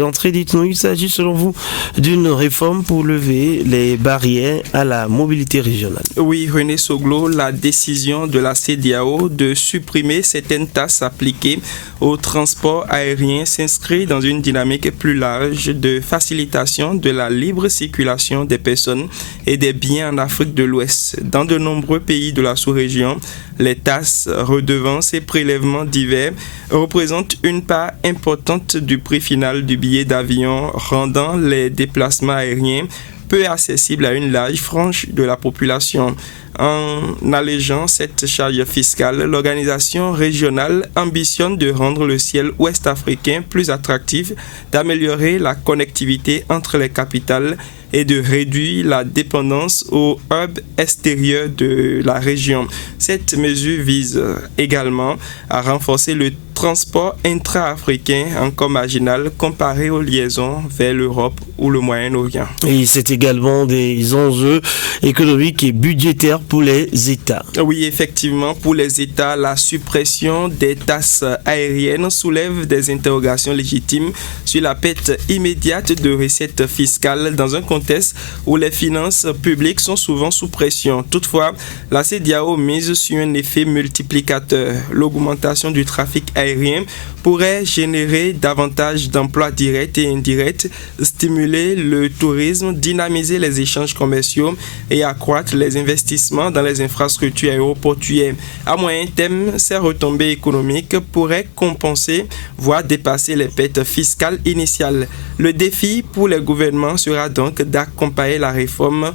D'entrée, dites-nous, il s'agit selon vous d'une réforme pour lever les barrières à la mobilité régionale. Oui, René Soglo, la décision de la CEDEAO de supprimer certaines taxes appliquées au transport aérien s'inscrit dans une dynamique plus large de facilitation de la libre circulation des personnes et des biens en Afrique de l'Ouest. Dans de nombreux pays de la sous-région, les taxes, redevances et prélèvements divers représentent une part importante du prix final du billet d'avion, rendant les déplacements aériens peu accessibles à une large frange de la population. En allégeant cette charge fiscale, l'organisation régionale ambitionne de rendre le ciel ouest-africain plus attractif, d'améliorer la connectivité entre les capitales et de réduire la dépendance aux hubs extérieurs de la région. Cette mesure vise également à renforcer le transport intra-africain encore marginal comparé aux liaisons vers l'Europe ou le Moyen-Orient. Et c'est également des enjeux économiques et budgétaires pour les États. Oui, effectivement, pour les États, la suppression des taxes aériennes soulève des interrogations légitimes sur la perte immédiate de recettes fiscales dans un contexte où les finances publiques sont souvent sous pression. Toutefois, la CEDEAO mise sur un effet multiplicateur. L'augmentation du trafic aérien pourrait générer davantage d'emplois directs et indirects, stimuler le tourisme, dynamiser les échanges commerciaux et accroître les investissements dans les infrastructures aéroportuaires. À moyen terme, ces retombées économiques pourraient compenser, voire dépasser les pertes fiscales initiales. Le défi pour les gouvernements sera donc d'accompagner la réforme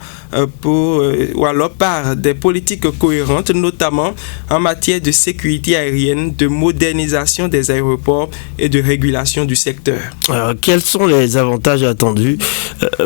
ou alors par des politiques cohérentes, notamment en matière de sécurité aérienne, de modernisation des aéroports et de régulation du secteur. Alors, quels sont les avantages attendus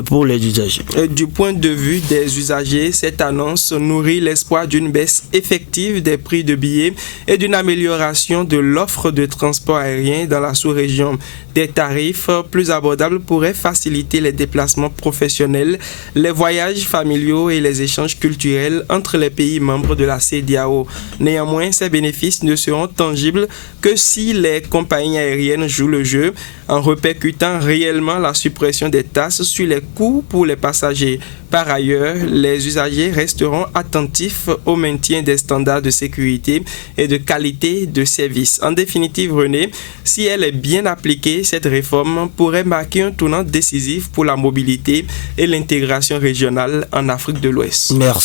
pour les usagers? Du point de vue des usagers, cette annonce nourrit l'espoir d'une baisse effective des prix de billets et d'une amélioration de l'offre de transport aérien dans la sous-région. Des tarifs plus abordables pourraient faciliter les déplacements professionnels, les voyages familiaux et les échanges culturels entre les pays membres de la CEDEAO. Néanmoins, ces bénéfices ne seront tangibles que si les compagnies aériennes jouent le jeu en répercutant réellement la suppression des taxes sur les coûts pour les passagers. Par ailleurs, les usagers resteront attentifs au maintien des standards de sécurité et de qualité de service. En définitive, René, si elle est bien appliquée, cette réforme pourrait marquer un tournant décisif pour la mobilité et l'intégration régionale en Afrique de l'Ouest. Merci.